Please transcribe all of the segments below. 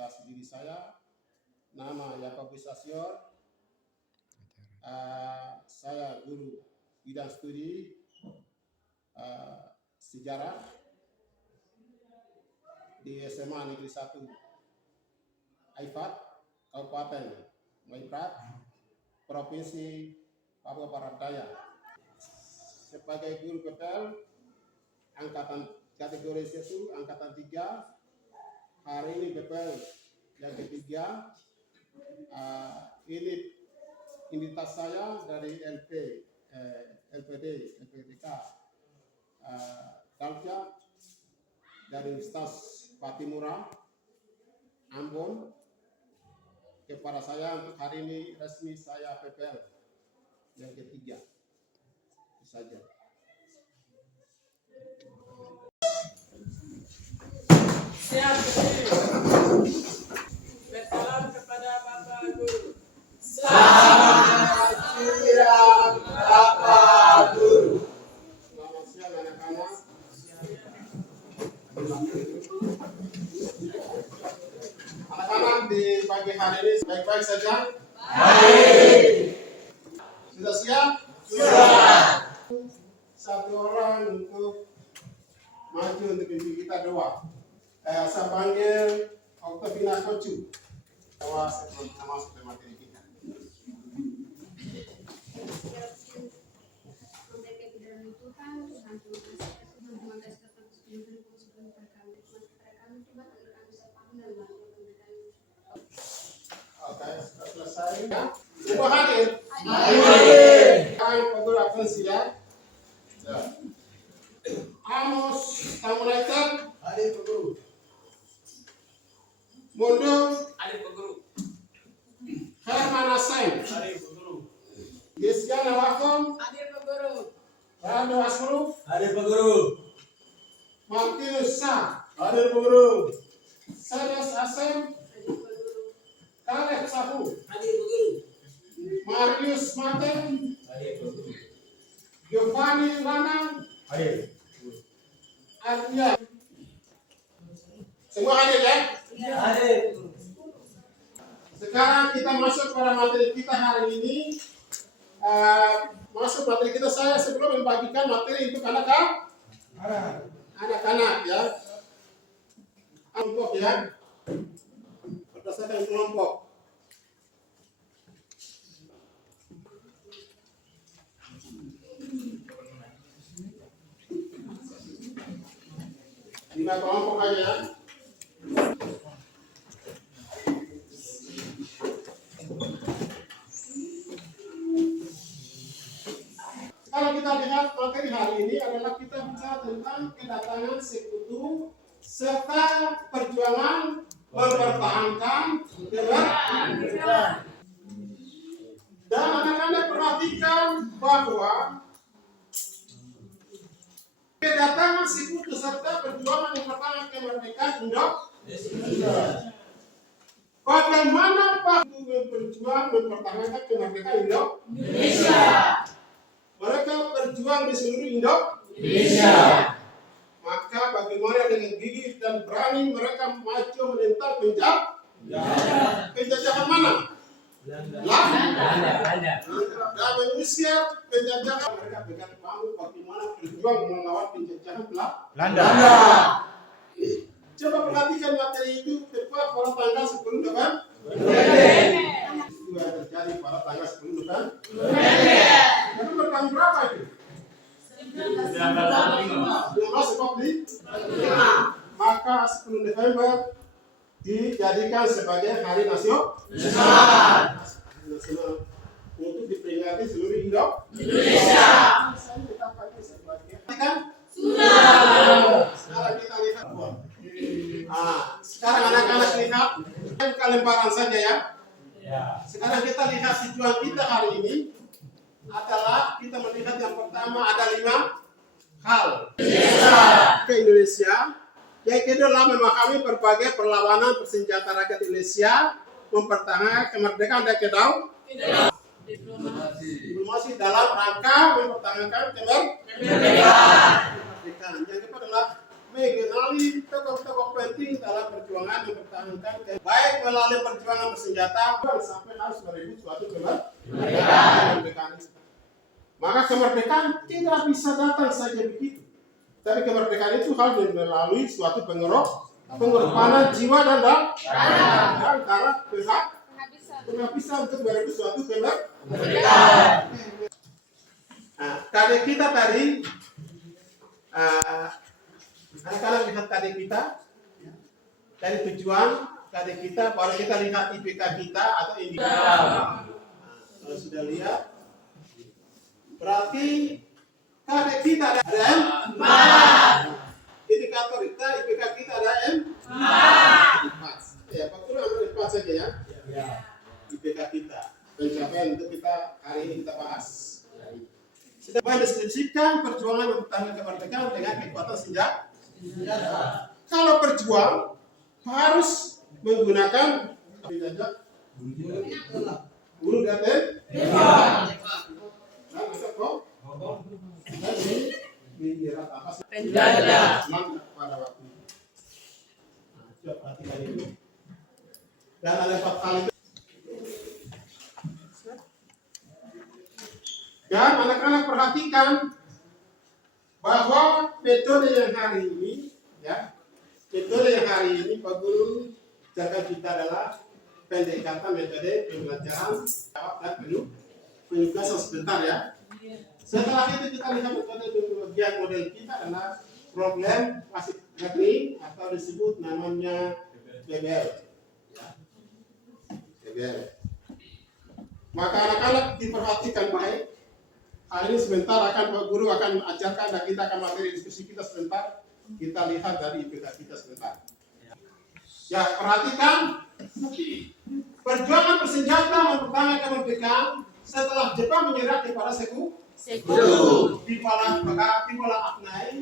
presentasi diri saya. Nama Yakobus Asyor. Saya guru bidang studi sejarah di SMA Negeri 1 Aifat, Kabupaten Maiprat, Provinsi Papua Barat Daya. Sebagai guru PPL angkatan kategori 1 angkatan 3, hari ini PPL yang ketiga. Ini identitas saya dari LPDK Dalja dari Universitas Patimura Ambon. Kepada saya untuk hari ini resmi saya PPL yang ketiga. Itu saja. Siap. Bersalam kepada Bapak Guru. Selamat siang Bapak Guru. Selamat siang anak-anak. Anak-anak di pagi hari ini baik-baik saja? Baik. Sudah siap? Sudah. Satu orang untuk maju untuk pimpin kita doa. Saya panggil Octavina Kocu. Doa sebelum kita masuk ke materi kita. Oke, selesai. Semua hadir? Hadir. Kami perlu atensi ya. Amos Tamulaitan. Hadir Pak Guru. Mundur. Hadir Pak Guru. Herman Hasan. Hadir Pak Guru. Yesgana Wakom. Hadir Pak Guru. Rando Asruf. Hadir Pak Guru. Martinus Sa. Hadir Pak Guru. Sanas Asem. Hadir Pak Guru. Kaleb Sabu. Hadir Pak Guru. Marius Martin. Hadir Pak Guru. Giovanni Lana. Hadir. Arya. Semua hadir ya? Hadir. Sekarang kita masuk pada materi kita hari ini. Masuk materi kita, saya sebelum membagikan materi untuk anak-anak ya. Kelompok ya. Berdasarkan kelompok. Lima kelompok aja. Kalau kita lihat materi hari ini adalah kita bicara tentang kedatangan sekutu serta perjuangan mempertahankan kemerdekaan. Dan anak-anak perhatikan bahwa kedatangan sekutu serta perjuangan mempertahankan kemerdekaan Indonesia. Bagaimana Pak berjuang mempertahankan kemerdekaan Indonesia? Mereka berjuang di seluruh Indonesia. Maka bagaimana dengan gigih dan berani mereka maju menentang penjajahan mana? Belanda. Dan mengusir penjajahan. Mereka pegang panggung bagaimana berjuang melawan penjajahan Belanda. Coba perhatikan materi itu tepat pada tanggal 10 November. Itu yang terjadi pada tanggal 10 November. Itu bertanggal berapa itu? 1945. Maka 10 November dijadikan sebagai hari nasional untuk diperingati seluruh Indonesia. Kita pakai sebagai kan? Sudah. Sekarang kita lihat. Sekarang anak-anak lihat kelemparan saja ya. Sekarang kita lihat tujuan kita hari ini adalah kita melihat yang pertama ada 5 hal ke Indonesia. Yang kedua adalah memahami berbagai perlawanan bersenjata rakyat Indonesia mempertahankan kemerdekaan dan diplomasi dalam rangka mempertahankan kemerdekaan. Yang kedua adalah mengenali tokoh-tokoh penting dalam perjuangan mempertahankan baik melalui perjuangan bersenjata sampai harus merebut suatu kemerdekaan. Maka kemerdekaan tidak bisa datang saja begitu. Tapi kemerdekaan itu harus melalui suatu pengorbanan jiwa dan darah penghabisan untuk merebut suatu kemerdekaan. Nah, kadek kita tadi, anak-anak lihat kadek kita, dari tujuan kadek kita, baru kita lihat IPK kita atau indikator. Nah, kalau sudah lihat, berarti kadek kita ada M. Indikator kita, IPK kita ada M. 4. Ya, Pak Guru ambil 4 saja ya. IPK kita. Pencapaian untuk kita hari ini kita bahas. Kita mendeskripsikan perjuangan mempertahankan kemerdekaan dengan kekuatan senjata. Kalau berjuang harus menggunakan burung gaten. Nah, besok kok. Penjajah. Pada waktu. Coba perhatikan itu. Dan ada 4 kali. Dan anak-anak perhatikan bahwa metode yang hari ini, ya, metode yang hari ini Pak Guru jaga kita adalah pendekatan metode pembelajaran jawab dan penugasan sebentar ya. Setelah itu kita lihat metode pembagian model kita adalah problem klasik learning atau disebut namanya PBL. PBL. Maka anak-anak diperhatikan baik. Hari ini sebentar akan Pak Guru akan ajarkan dan kita akan materi diskusi kita sebentar. Kita lihat dari IPK kita sebentar. Ya, perhatikan. Perjuangan bersenjata mempertahankan kemerdekaan setelah Jepang menyerah kepada Sekutu di Pala Aknai,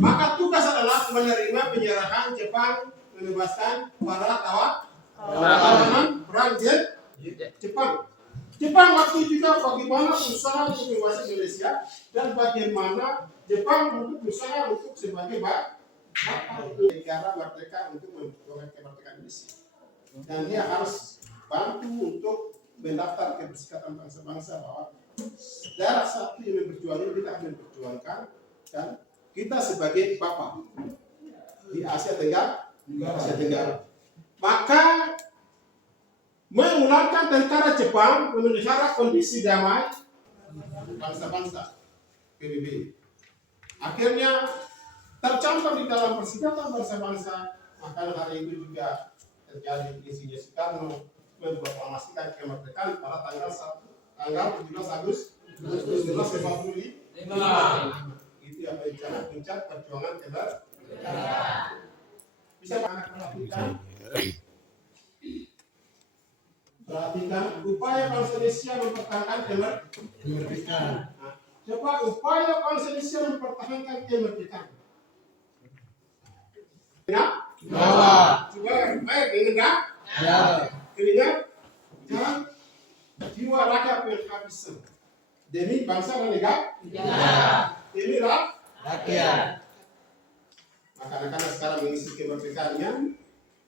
maka tugas adalah menerima penyerahan Jepang membebaskan para tawanan perang Jepang. Jepang waktu itu juga bagaimana usaha untuk menguasai Indonesia dan bagaimana Jepang untuk usaha untuk sebagai negara merdeka untuk memperoleh kemerdekaan Indonesia. Dan dia harus bantu untuk mendaftar ke Perserikatan Bangsa-Bangsa bahwa daerah satu yang memperjuangkan kita akan memperjuangkan dan kita sebagai bapak di Asia Tenggara. Maka mengulangkan tentara Jepang memelihara kondisi damai bangsa-bangsa PBB. Akhirnya tercantum di dalam Perserikatan Bangsa-Bangsa. Maka hari itu juga terjadi Insinyur Soekarno memproklamasikan kemerdekaan pada tanggal 17 Agustus 1945. Itu yang menjadi puncak perjuangan kemerdekaan. Bisa anak perhatikan. Perhatikan upaya bangsa Indonesia mempertahankan kemerdekaan. Nah, coba upaya bangsa Indonesia mempertahankan kemerdekaan. Ya? Coba baik ingat ya? Ingat jangan jiwa rakyat penghabisan demi bangsa dan negara. Demi rakyat. Maka anak-anak sekarang mengisi kemerdekaannya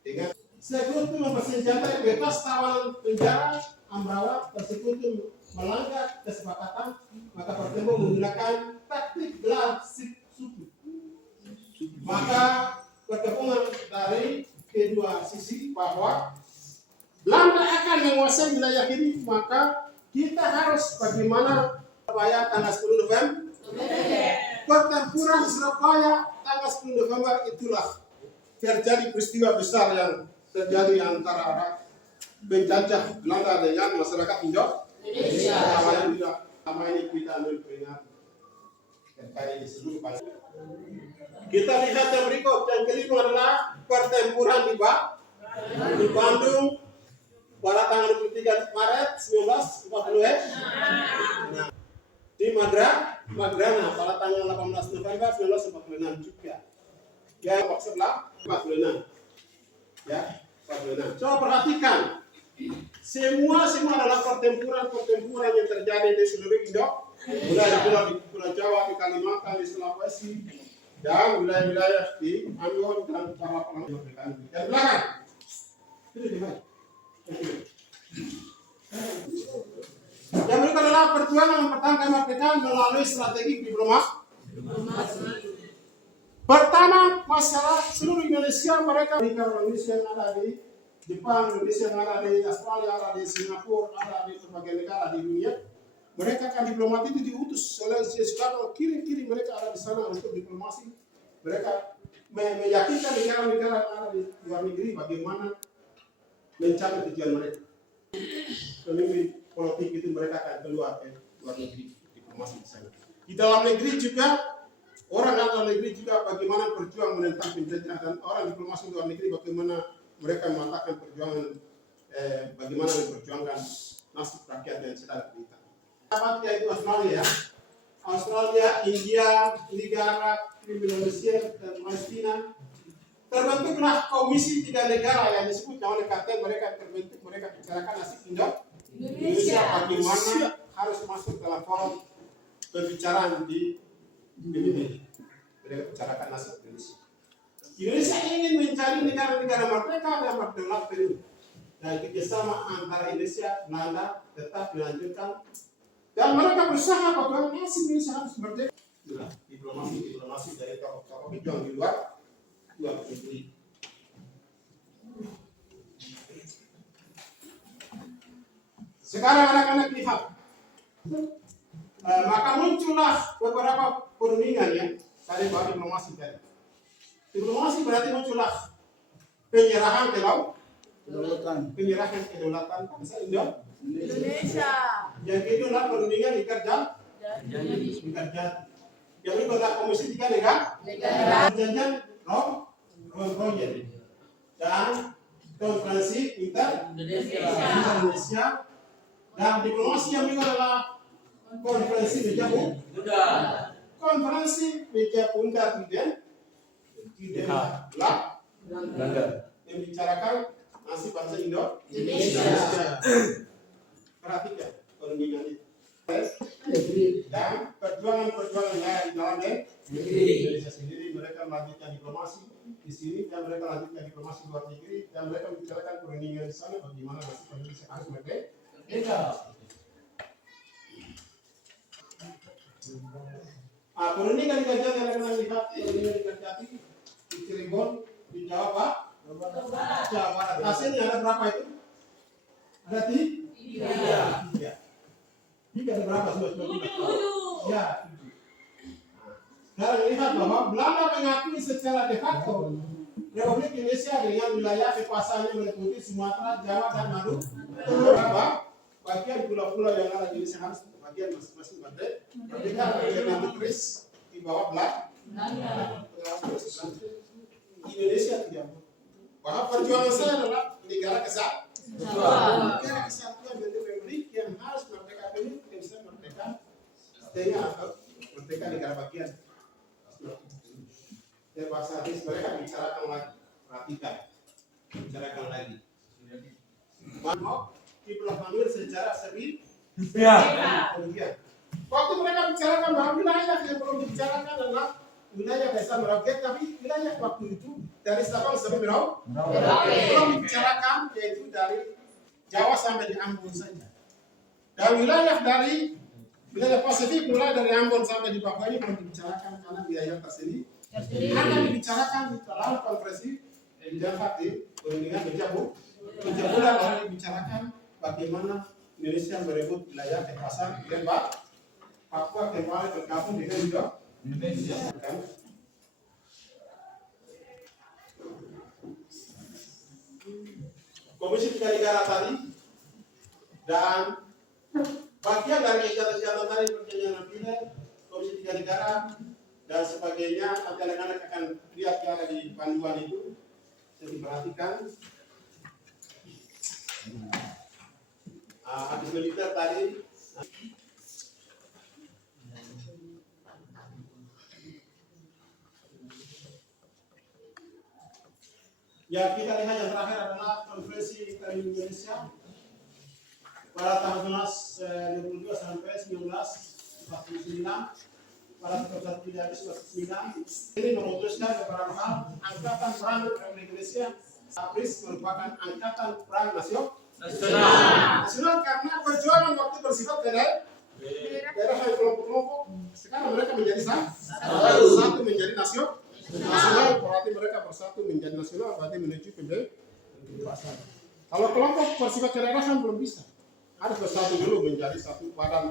dengan Sekutu mempersenjatai bebas tawanan penjara Ambarawa. Persekutu melanggar kesepakatan, maka pertemuan menggunakan taktik gelar suku. Maka pertemuan dari kedua sisi bahwa Belanda akan menguasai wilayah ini, maka kita harus bagaimana Surabaya tanggal 10 November. Pertempuran Surabaya tanggal 10 November itulah terjadi peristiwa besar yang terjadi antara penjajah Belanda dengan masyarakat Indonesia. Selama ini kita ambil peringatan terkait di seluruh bangsa. Kita lihat yang berikut, yang kelima adalah pertempuran di Bandung pada tanggal 23 Maret 1940. Nah, di Madrana pada tanggal 18 November 1946 juga. Ya, maksudnya 46. Ya. Coba perhatikan, semua adalah pertempuran yang terjadi di seluruh Indo, mulai di Pulau Jawa, di Kalimantan, di Sulawesi, dan wilayah-wilayah di Ambon dan para kemerdekaan dari belakang. Itu di mana? Yang mereka adalah perjuangan mempertahankan kemerdekaan melalui strategi diplomasi. Pertama, masalah seluruh Indonesia, mereka Indonesia yang ada di Jepang, Indonesia yang ada di Australia, ada di Singapura, ada di berbagai negara di dunia. Mereka kan diplomat itu diutus oleh Soekarno, kirim mereka ada di sana untuk diplomasi. Mereka meyakinkan negara-negara yang ada di luar negeri bagaimana mencapai tujuan mereka. Pemimpin politik itu mereka akan keluar ke luar negeri diplomasi di sana. Di dalam negeri juga orang dalam negeri juga bagaimana berjuang menentang penjajahan, dan orang diplomasi luar negeri bagaimana mereka mengatakan perjuangan bagaimana memperjuangkan nasib rakyat yang sedang kita. Yaitu Australia, India, Liga Arab, Indonesia, dan Palestina. Terbentuklah komisi 3 negara yang disebut oleh KT, mereka terbentuk, mereka bicarakan nasib Indonesia bagaimana harus masuk dalam forum pembicaraan di PBB. Mereka bicarakan nasib Indonesia. Indonesia ingin mencari negara-negara merdeka dan berdaulat penuh. Dan kerjasama antara Indonesia, Belanda tetap dilanjutkan. Dan mereka berusaha bahwa nasib Indonesia harus merdeka. Diplomasi dari tokoh-tokoh pejuang di luar negeri. Sekarang anak-anak lihat, maka muncullah beberapa perundingan ya dari bahwa diplomasi tadi. Diplomasi berarti muncullah penyerahan ke laut, penyerahan kedaulatan bangsa Indonesia. Yang itu adalah perundingan di Kerja. Yang itu adalah komisi 3 negara. Perjanjian Rome dan konferensi Indonesia. Dan diplomasi yang juga adalah konferensi meja bunda. Konferensi meja bunda tidak membicarakan nasib bangsa Indonesia. Perhatikan perundingan itu. Dan perjuangan lain di dalam Indonesia sendiri, mereka melanjutkan diplomasi di sini, dan mereka lanjutkan diplomasi luar negeri, dan mereka membicarakan perundingan di sana bagaimana nasib Indonesia harus merdeka. Perundingan di Gajah yang akan lihat perundingan di Gajah di Cirebon di Jawa Barat. Hasilnya ada berapa itu? Ada 3. Ada berapa sudah? Ya. Sekarang lihat bahwa Belanda mengakui secara de facto Republik Indonesia dengan wilayah kekuasaannya meliputi Sumatera, Jawa, dan Madura. Bagian pulau-pulau yang ada di Indonesia harus bagian masing-masing merdeka dengan tulis di bawah Belanda. Indonesia tidak. Bahwa perjuangan saya adalah negara kesatuan. Negara kesatuan menjadi republik yang harus merdeka penuh, tidak bisa merdeka setengah atau merdeka negara bagian. Dan bahasa Inggris mereka bicarakan lagi, perhatikan, bicarakan lagi. Mau diprogramir secara kemudian waktu mereka bicarakan bahwa wilayah yang belum dibicarakan adalah wilayah desa Merauke, tapi wilayah waktu itu dari Sabang sampai Merauke belum dibicarakan, yaitu dari Jawa sampai di Ambon saja. Dan wilayah dari wilayah Pasifik mulai dari Ambon sampai di Papua ini belum dibicarakan karena wilayah tersendiri. Akan dibicarakan di dalam konferensi di Jakarta di perundingan meja bunda baru dibicarakan bagaimana Indonesia merebut wilayah kekuasaan dan Papua kembali bergabung dengan Indonesia. Komisi 3 negara tadi dan bagian dari kegiatan tadi perjanjian Nabila, Komisi 3 negara dan sebagainya, nanti anak-anak akan lihat yang ada di panduan itu. Jadi perhatikan. Habis militer tadi. Yang kita lihat yang terakhir adalah konferensi Indonesia pada tahun 1922 sampai 1949. para peserta tidak ini memutuskan beberapa hal. Angkatan Perang Republik Indonesia APRIS merupakan angkatan perang nasional karena perjuangan waktu bersifat daerah dan kelompok-kelompok. Sekarang mereka menjadi satu menjadi nasional, berarti mereka bersatu menjadi nasional, berarti menuju kebebasan. Kalau kelompok bersifat kedaerahan belum bisa, harus bersatu dulu menjadi satu badan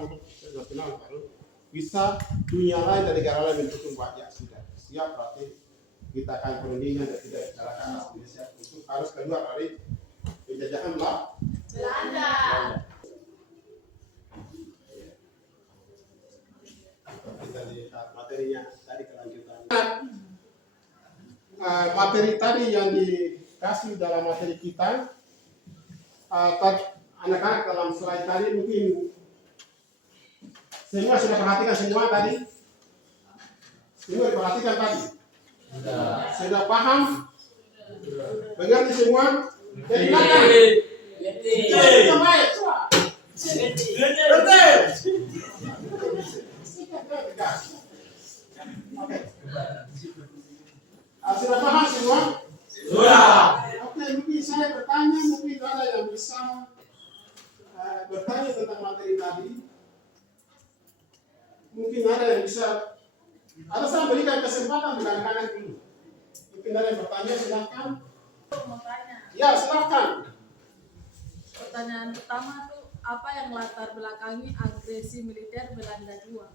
nasional, baru bisa dunia lain dan negara lain mendukung wajah sudah siap, berarti kita akan perundingan dan tidak bicarakan Indonesia itu harus keluar dari penjajahan Belanda. Kita lihat materinya tadi kelanjutan. Materi tadi yang dikasih dalam materi kita, anak-anak dalam slide tadi mungkin semua sudah perhatikan semua tadi? Semua diperhatikan tadi? Sudah paham? Mengerti semua? Jadi belakang? Kita baik, coba. Oke. Sudah paham semua? Sudah. Oke, mungkin saya bertanya, mungkin ada yang bisa bertanya tentang materi tadi. Mungkin ada yang bisa, atau saya berikan kesempatan dengan anak-anak dulu. Mungkin ada yang bertanya, silakan. Ya, silakan. Pertanyaan pertama tuh, apa yang latar belakangi agresi militer Belanda II?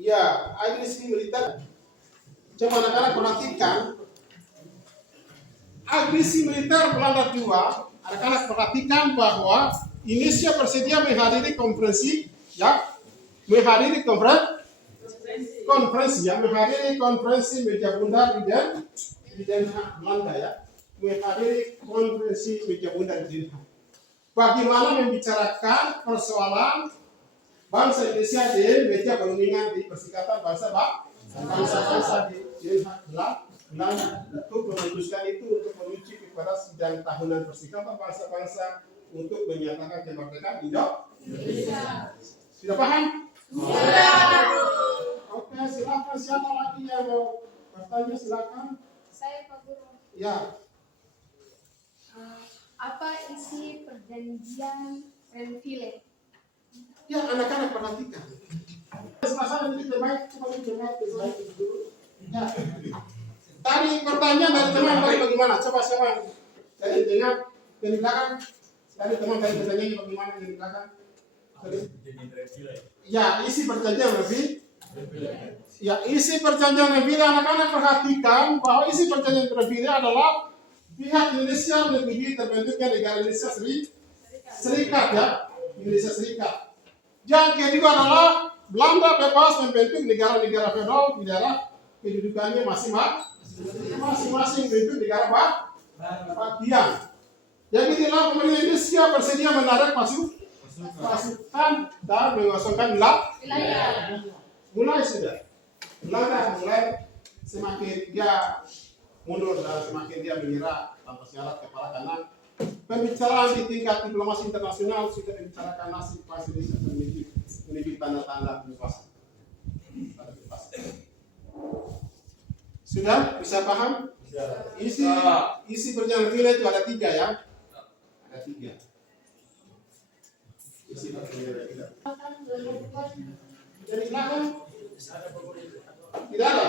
Ya, agresi militer. Coba anak-anak perhatikan. Agresi militer Belanda II, anak-anak perhatikan bahwa Indonesia bersedia menghadiri konferensi menghadiri konferensi meja bundar di Den Haag Belanda ya, menghadiri konferensi meja bundar di Den Haag. Bagaimana membicarakan persoalan bangsa Indonesia di meja perundingan di Perserikatan Bangsa-Bangsa di Den Haag Belanda, untuk memutuskan itu untuk menuju kepada sidang tahunan Perserikatan Bangsa-Bangsa untuk menyatakan kemerdekaan Indonesia. Sudah paham? Sudah. Oke, silakan, siapa lagi yang mau bertanya, silakan. Saya Pak Guru. Ya. Apa isi perjanjian Renville? Ya, anak-anak perhatikan. Sekarang ini terbaik, coba terbaik dulu. Ya. Tadi pertanyaan dari teman tadi bagaimana? Coba siapa dari dengar dari belakang? Tadi teman tadi pertanyaannya bagaimana dari belakang? Ya, isi perjanjian Renville. Ya, isi perjanjian Renville, anak-anak perhatikan bahwa isi perjanjian Renville adalah pihak Indonesia menyetujui terbentuknya negara Indonesia Serikat ya, Indonesia Serikat. Yang kedua adalah Belanda bebas membentuk negara-negara federal di daerah kedudukannya masing-masing bentuk negara bagian. Yang inilah pemerintah Indonesia bersedia menarik pasukan dan mengosongkan wilayah. Mulai sudah. Belanda mulai semakin dia mundur dan semakin dia menyerah tanpa syarat kepala kanan. Pembicaraan di tingkat diplomasi internasional sudah membicarakan nasib bangsa Indonesia menuju tanda-tanda kebebasan. Sudah bisa paham? Isi perjanjian Renville itu ada 3 ya. Ada 3. Isi perjanjian Renville. Dari belakang tidak ada.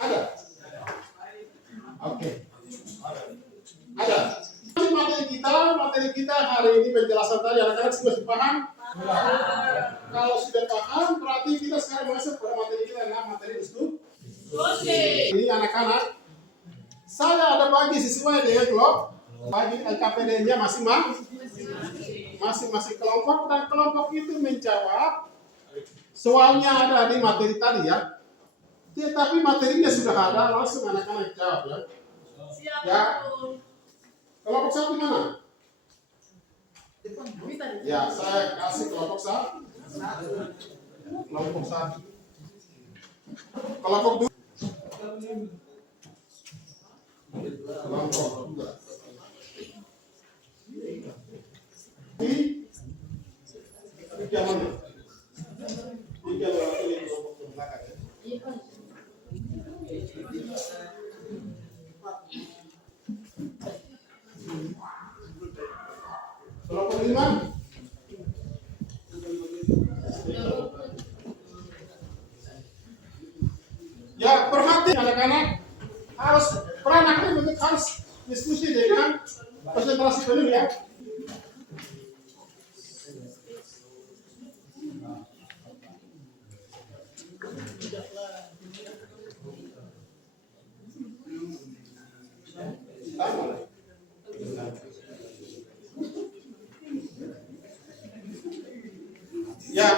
Ada. Oke. Ada. Materi kita hari ini penjelasan tadi anak-anak sudah paham? Kalau sudah paham, berarti kita sekarang masuk pada materi kita yang materi diskusi. Ini anak-anak, saya ada bagi sesuai dengan kelompok, bagi LKPD-nya masing-masing kelompok, dan kelompok itu menjawab soalnya ada di materi tadi ya. Tetapi materinya sudah ada, langsung anak-anak jawab ya. Siap. Ya. Kelompok 1 mana? Ya, saya kasih kelompok 1. Kelompok 1. Kelompok 2. Kelompok 2. Tiga mana? 3 berarti kelompok 2. kelima. Ya, perhati anak-anak harus peran aktif harus diskusi dengan konsentrasi penuh ya. Ya,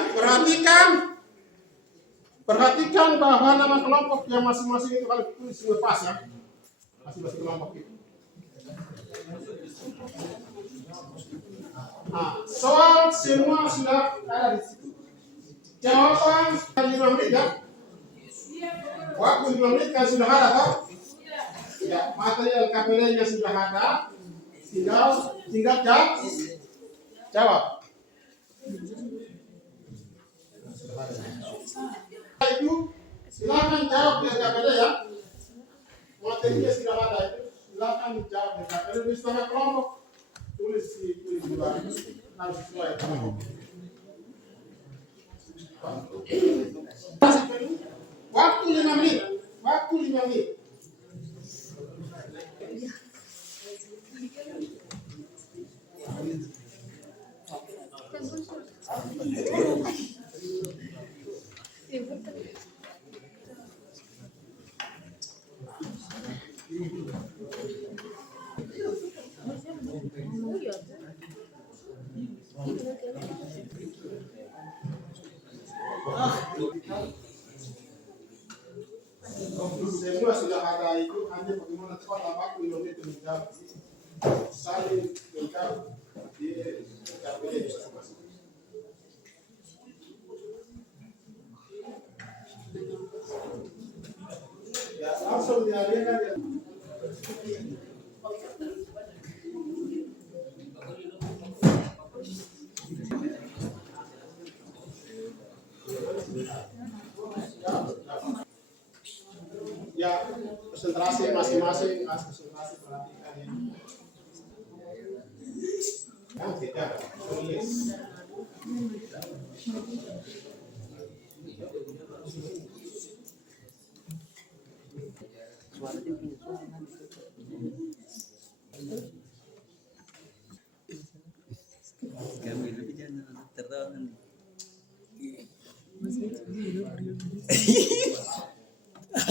perhatikan bahwa nama kelompok yang masing-masing itu kalau tulis lepas ya, masing-masing kelompok itu. Nah, soal semua sudah ada di situ. Jawaban 5 menit ya. Waktu 5 menit kan sudah ada toh? Ya, materi LKPD-nya sudah ada. Tinggal jawab. Itu silakan jawab di LKPD ya. Materinya sudah ada itu. Silakan jawab di LKPD di setengah kelompok. Tulis di luar. Harus sesuai kelompok. Waktu 5 menit. Waktu 5 menit. Semua sudah ada itu, hanya bagaimana cepat waktu 5 menit menjawab. Saling menjawab di LKPD masing-masing. Ya, langsung dialihkan ya. Ya, konsentrasi masing-masing, konsentrasi perhatikan ya. Yang tidak tulis.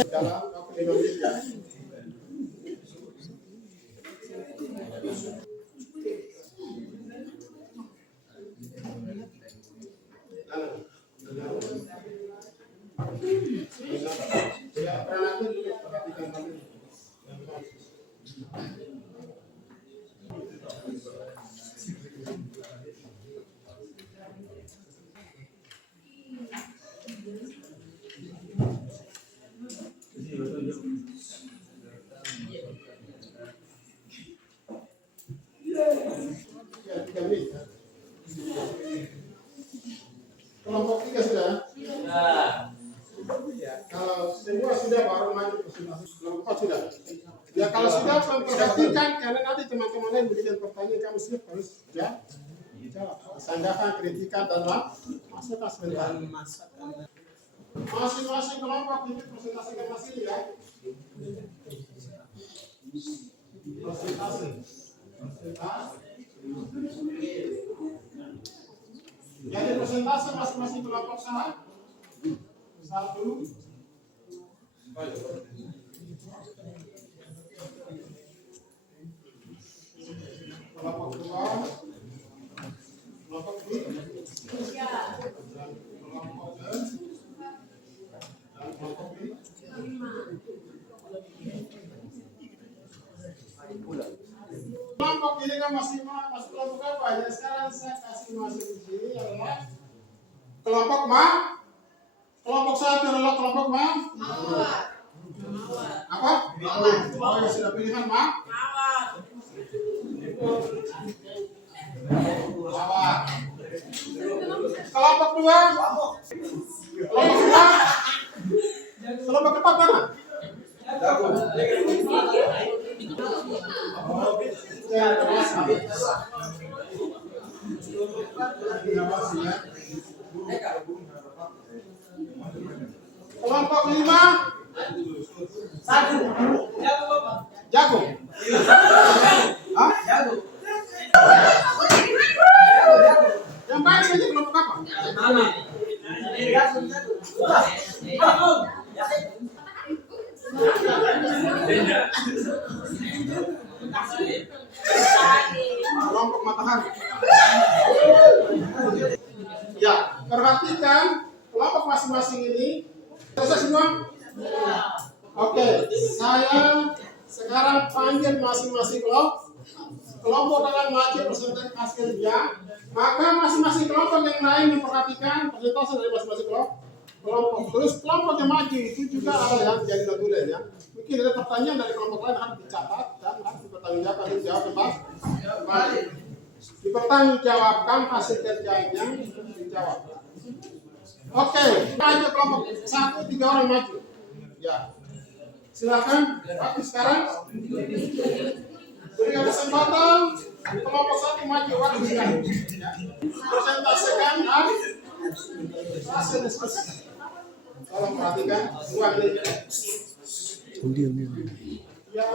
Dalam waktu 5 menit ya. Ya, perannya juga perhatikan nanti. Ya, 3 menit. Kelompok 3 sudah? Ya, kalau semua sudah baru maju presentasi. Kelompok 4 sudah. Ya, kalau sudah perhatikan karena nanti teman-teman lain berikan pertanyaan kamu siap harus ya. Sanggahkan, kritikan dan masukan sebentar. Masing-masing kelompok ini presentasikan masih ya. Presentasi. Jadi presentasi masing-masing kelompok sah. 1. Kelompok 2. Kelompok 3. Kelompok 4. Dan kelompok 5. Kelompok ini kan masih kelompok apa ya? Sekarang saya kasih masuk di sini adalah kelompok kelompok 1 adalah kelompok apa? Oh ya sudah pilihan mawar. Kelompok 2. Kelompok keempat mana? Kelompok 5 Satu. Jago Bapak. jago. Hah? Jago. Yang baik saja kelompok apa? Mama. Jago. Sudah. Jago. Kelompok matahari. Ya, perhatikan kelompok masing-masing ini. Selesai semua? Oke, saya sekarang panggil masing-masing kelompok dalam wajib persentase hasilnya. Maka masing-masing kelompok yang lain memperhatikan persentase dari masing-masing kelompok. Terus kelompok yang maju itu juga ada yang jadi notulen ya. Mungkin ada pertanyaan dari kelompok lain harus dicatat dan harus dipertanggungjawabkan dan dijawab kembali. Dipertanggungjawabkan hasil kerjanya dijawab. Oke, maju kelompok 1, 3 orang maju. Ya, silakan. Waktu sekarang berikan kesempatan kelompok 1 maju waktu sekarang. Ya. Presentasikan hasil diskusi. Tolong perhatikan uang ini. Ya.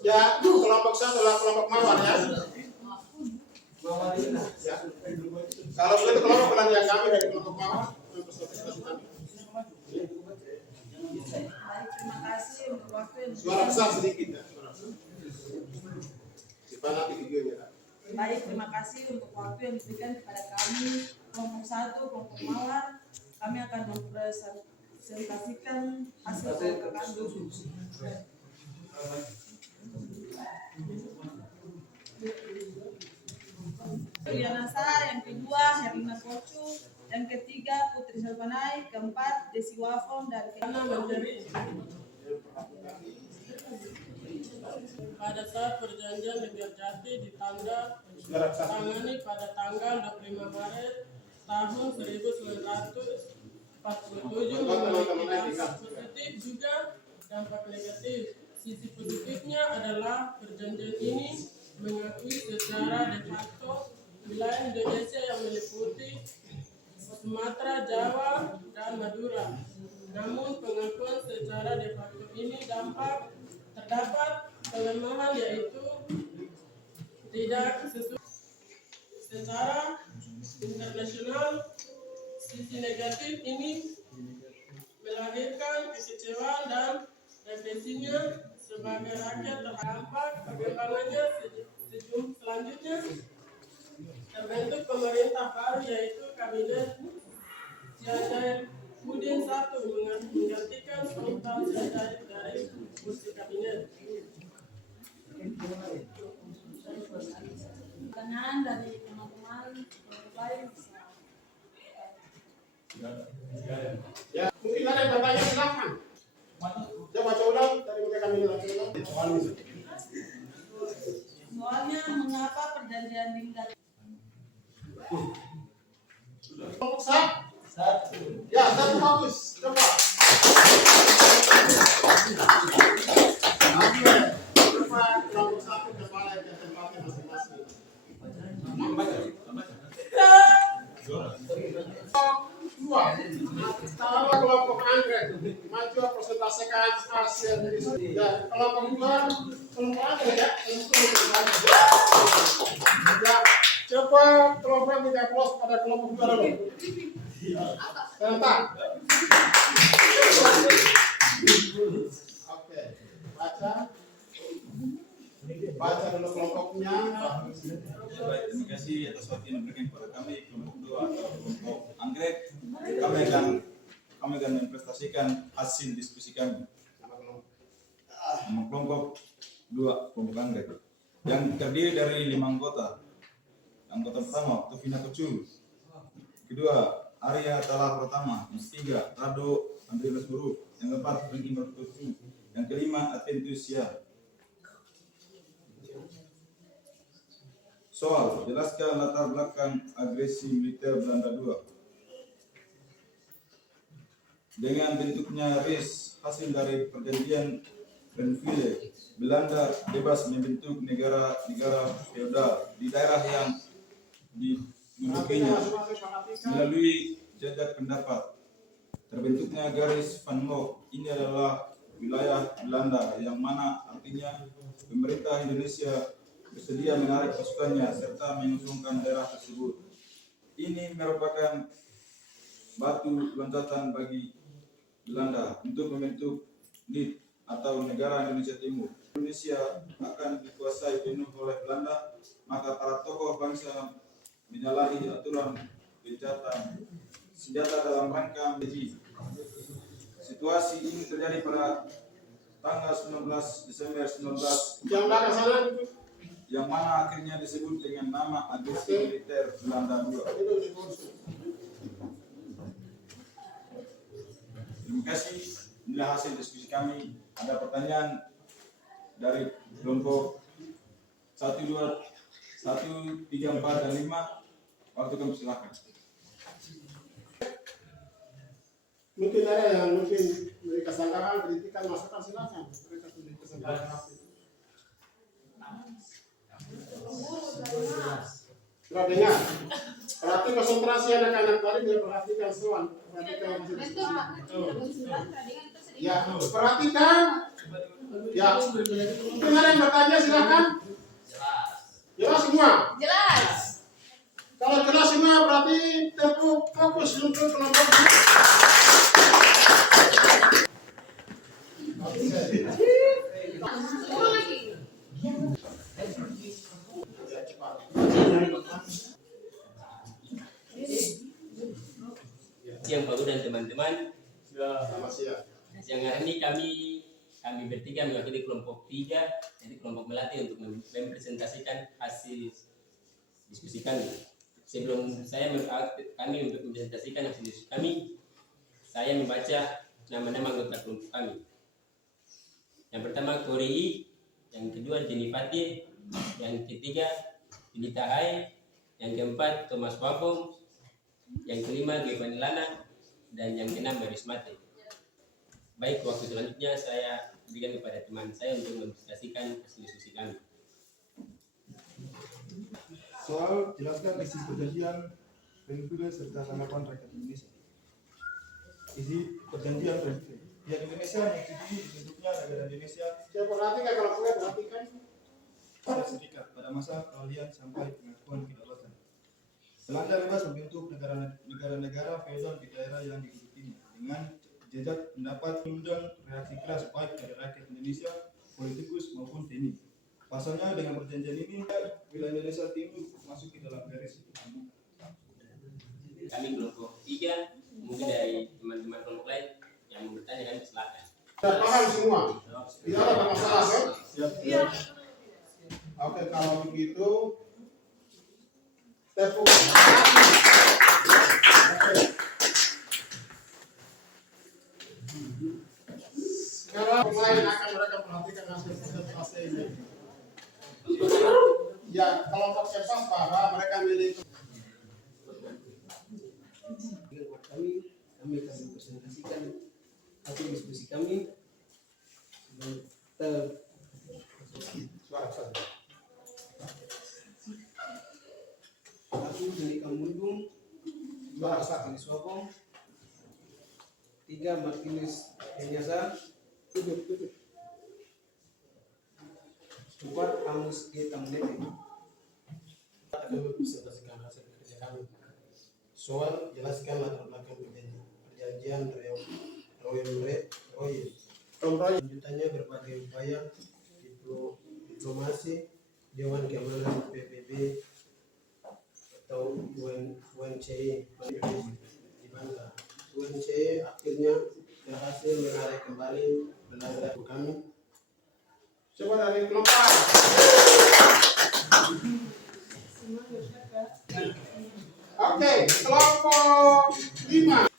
Ya, kelompok 1 adalah kelompok mawar ya. Ya. Kalau begitu kelompok belanja kami dari kelompok mawar. Baik, terima kasih untuk waktu yang Suara besar sedikit ya. Suara besar. Nanti videonya. Baik, terima kasih untuk waktu yang diberikan kepada kami kelompok 1, kelompok mawar. Kami akan mempresentasikan hasil kelompok kami. Juliana Sar, yang kedua Herlina Kocu, yang ketiga Putri Salvanai, keempat Desi Wafon dan kelima Mandiri. Pada saat perjanjian Megarjati ditangani pada tanggal 25 Maret tahun 1947 memiliki dampak positif juga dampak negatif. Sisi positifnya adalah perjanjian ini mengakui secara de facto wilayah Indonesia yang meliputi Sumatera, Jawa, dan Madura. Namun pengakuan secara de facto ini terdapat kelemahan, yaitu tidak sesuai secara internasional. Sisi negatif ini melahirkan kekecewaan dan represinya sebagai rakyat terdampak. Perkembangannya selanjutnya terbentuk pemerintah baru, yaitu Kabinet Zainuddin I menggantikan Sultan Syahrir dari kursi kabinet. Pertanyaan dari teman-teman lain. Ya, mungkin ada yang bertanya, silakan. Coba ulang dari mereka kami langsung. Soalnya mengapa perjanjian Linggar? Kelompok satu. Ya, satu bagus. Coba. Oke. Coba kelompok 1 kembali ke tempatnya masing-masing. Dua. Kalau kelompok anggrek maju presentasikan hasil diskusi. Ya, kelompok 2 kelompok anggrek ya. Ya, coba kelompok yang tidak close pada kelompok 2 dulu. Sebentar. Oke, baca dulu kelompoknya. Baik, terima kasih atas waktu yang diberikan kepada kami kelompok 2 atau kelompok anggrek. Kami akan mempresentasikan hasil diskusi kami. Nama kelompok 2 kelompok anggrek yang terdiri dari 5 anggota. Anggota pertama Tofina Kocu, kedua Arya Talah Pratama, yang ketiga Rado Andreas Guru, yang keempat Franky Kocu, yang kelima Atentus Sia. Soal, jelaskan latar belakang agresi militer Belanda II. Dengan bentuknya RIS hasil dari perjanjian Renville, Belanda bebas membentuk negara-negara feodal di daerah yang didudukinya melalui jajak pendapat. Terbentuknya garis Van Gogh ini adalah wilayah Belanda yang mana artinya pemerintah Indonesia bersedia menarik pasukannya serta mengusungkan daerah tersebut. Ini merupakan batu loncatan bagi Belanda untuk membentuk NIT atau Negara Indonesia Timur. Indonesia akan dikuasai penuh oleh Belanda, maka para tokoh bangsa menyalahi aturan gencatan senjata dalam rangka menjadi. Situasi ini terjadi pada tanggal 19 Desember 19 Yang belakang sana yang mana akhirnya disebut dengan nama agresi militer Belanda II. Terima kasih. Inilah hasil diskusi kami. Ada pertanyaan dari kelompok 1, 2, 1, 3, 4, dan 5. Waktu kami silakan. mungkin ada yang mungkin mereka sangkakan kritikan masukan silakan mereka sudah kesempatan. Sudah dengar. Berarti konsentrasi anak-anak tadi dia perhatikan soal. Perhatikan. Ya, perhatikan. Ya, mungkin ada yang bertanya silakan. Jelas semua. Jelas. Kalau jelas semua berarti fokus untuk kelompok. Ulang lagi. Siang Pak Guru dan teman-teman. Selamat siang. Siang hari ini kami bertiga mewakili kelompok 3, jadi kelompok melatih untuk mempresentasikan hasil diskusi kami. Sebelum kami mempresentasikan hasil diskusi kami, saya membaca nama-nama anggota kelompok kami. Yang pertama Kori, yang kedua Jenifati, yang ketiga Dilita Hai, yang keempat Thomas Wapong, yang kelima Giovanni Lana, dan yang keenam Maris Mate. Baik, waktu selanjutnya saya berikan kepada teman saya untuk mempresentasikan hasil diskusi kami. Soal jelaskan isi perjanjian Renville serta tanggapan rakyat Indonesia. Isi perjanjian Renville. Pihak Indonesia menyetujui dibentuknya negara Indonesia Saya perhatikan kalau boleh perhatikan. pada serikat pada masa peralihan sampai pengakuan kedaulatan. Belanda bebas membentuk negara-negara feodal di daerah yang didudukinya dengan jejak pendapat mengundang reaksi keras baik dari rakyat Indonesia, politikus maupun TNI. Pasalnya dengan perjanjian ini wilayah Indonesia Timur masuk ke dalam garis itu. Kami kelompok 3, mungkin dari teman-teman kelompok lain yang mau bertanya kami silakan. Sudah paham semua? Tidak ada masalah kan? Iya. Oke, kalau begitu tepuk. Oke. Sekarang pemain akan mereka perhatikan hasil presentasi ini. Ya, kelompok Cepas para mereka milik. Kami akan mempresentasikan hasil diskusi kami. Suara. Aku dari Kamundung, Suara. Martinus Wapong, 3 Martinus Kenyasa, 4 Amos G. Tamnete. Kami mempresentasikan hasil kerja kami. Soal jelaskan latar belakang perjanjian Royal. Lanjutannya berbagai upaya diplomasi Dewan Keamanan PBB atau UNCE dibantah. UNCE akhirnya berhasil menarik kembali Belanda kami. Coba dari kelompok. Oke, kelompok 5.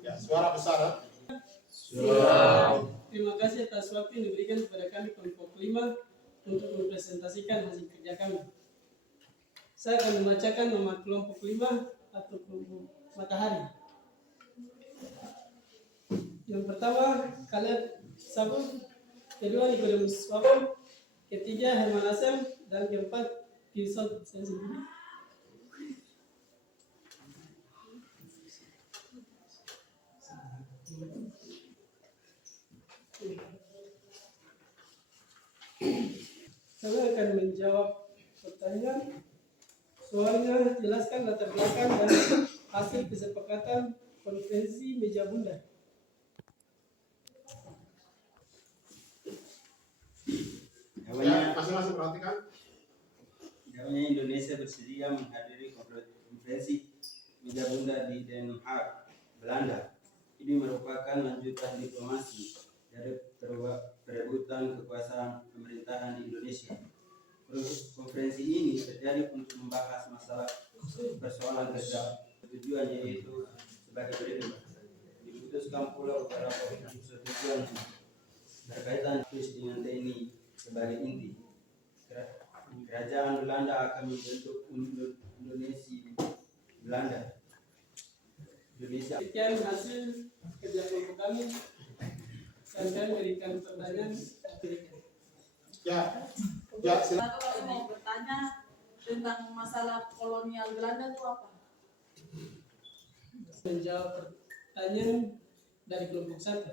Ya, suara besar. Terima kasih atas waktu yang diberikan kepada kami kelompok 5 untuk mempresentasikan hasil kerja kami. Saya akan membacakan nama kelompok 5 atau kelompok matahari. Yang pertama Caleb Sabun, kedua Nicodemus Wabon, ketiga Herman Asem, dan keempat Kisot saya sendiri. Saya akan menjawab pertanyaan. Soalnya jelaskan latar belakang dan hasil kesepakatan konferensi meja bundar. Ya, masing-masing perhatikan. Namanya Indonesia bersedia menghadiri konferensi meja bundar di Den Haag, Belanda. Ini merupakan lanjutan diplomasi dari perebutan kekuasaan pemerintahan Indonesia. Konferensi ini terjadi untuk membahas masalah persoalan kerja. Tujuannya yaitu sebagai berikut. Diputuskan pula beberapa persetujuan berkaitan dengan TNI sebagai inti. Kerajaan Belanda akan membentuk Indonesia Belanda. Indonesia. Sekian hasil kerja kelompok kami. Dan kami berikan pertanyaan. Ya, silakan. Kalau mau bertanya tentang masalah kolonial Belanda itu apa? Menjawab pertanyaan dari kelompok satu.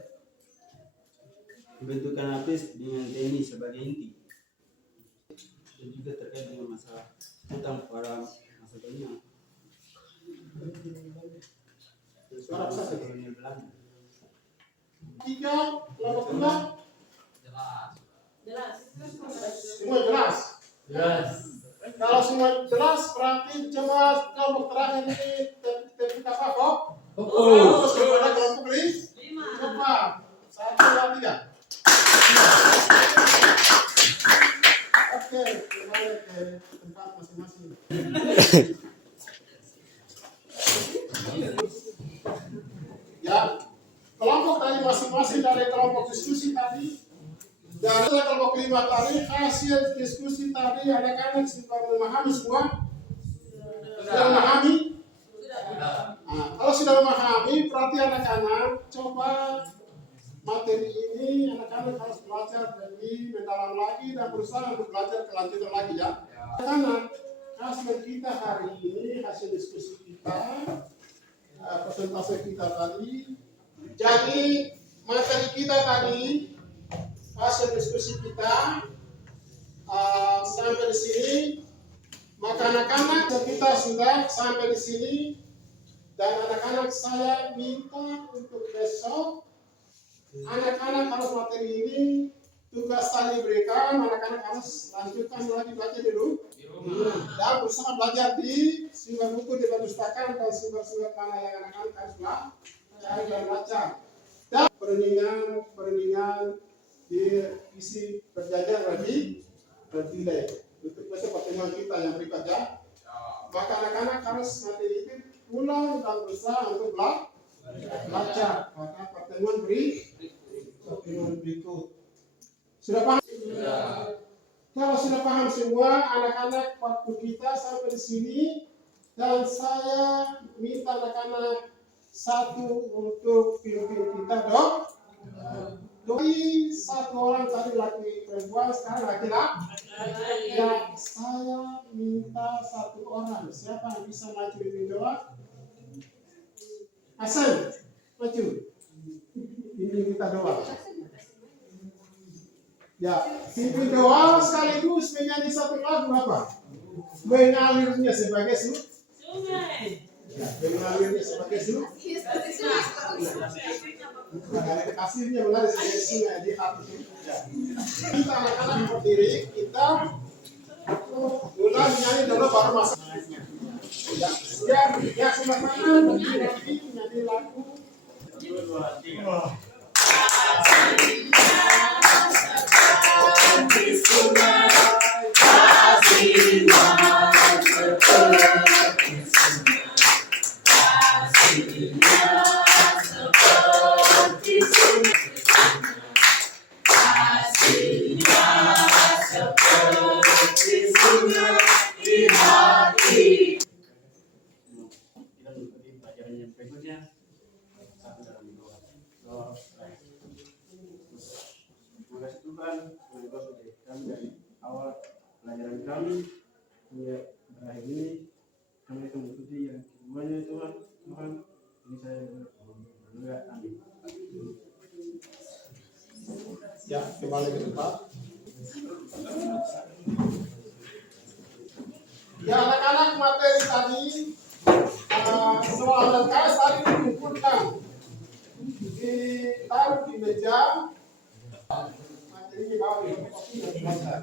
Pembentukan APIS dengan TNI sebagai inti. Dan juga terkait dengan masalah hutang para masa kolonial. Suara besar sih. Kolonial Belanda. 3, kelompok 2. Jelas. Semua jelas? Jelas. Kalau semua jelas, berarti coba kelompok terakhir ini terbuka apa kok? Fokus kepada kelompok ini. 5. Coba 1, 2, 3. Oke, kembali ke tempat masing-masing. Ya, kelompok dari masing-masing dari kelompok diskusi tadi. Dari kelompok 5 tadi, hasil diskusi tadi anak-anak sudah memahami semua? Sudah memahami? Nah, kalau sudah memahami, berarti anak-anak coba materi ini anak-anak harus belajar lebih mendalam lagi dan berusaha untuk belajar kelanjutan lagi ya. Anak-anak, hasil kita hari ini, hasil diskusi kita, presentasi kita tadi. Jadi materi kita tadi, hasil diskusi kita sampai di sini, maka anak-anak kita sudah sampai di sini dan anak-anak saya minta untuk besok anak-anak harus materi ini tugas tadi diberikan, anak-anak harus lanjutkan lagi belajar dulu dan berusaha belajar di sumber buku di perpustakaan dan sumber-sumber mana yang anak-anak harus cari dan baca dan perundingan diisi berjajar lebih baik untuk besok pertemuan kita yang berikutnya. Maka anak-anak harus materi itu pulang dan berusaha untuk baca. Maka pertemuan berikut. Sudah paham? Kalau sudah paham semua, anak-anak waktu kita sampai di sini dan saya minta anak-anak satu untuk film-film kita Doi satu orang tadi laki perempuan, sekarang laki-laki. Ya, saya minta satu orang. Siapa yang bisa maju di doa? Hasan, maju. Ini kita doa. Ya, pimpin doa sekaligus menyanyi satu lagu apa? Mengalirnya sebagai sungai. Ya, mengalirnya sebagai sungai. Kasihnya mengalir sebagai sungai di hati. Kita anak-anak berdiri, kita mulai menyanyi dulu baru masuk. Ya sebelah kanan menyanyi lagu. berikutnya satu dalam doa. Terima kasih Tuhan, Engkau sudah kami dari awal pelajaran kami hingga berakhir ini. Kami akan mengikuti yang semuanya Tuhan. Tuhan, ini saya berdoa. Amin. Ya, kembali ke tempat. Ya, anak-anak, materi tadi soal LKS tadi dikumpulkan, ditaruh di meja. Materi ini bawa di kopi dan belajar.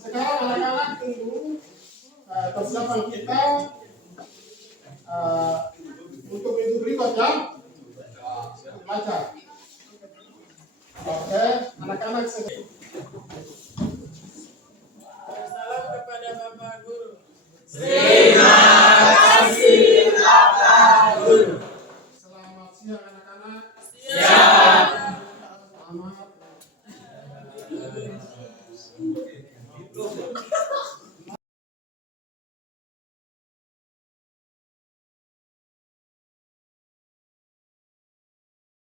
Sekarang anak-anak tunggu persiapan kita untuk minggu berikutnya. Belajar.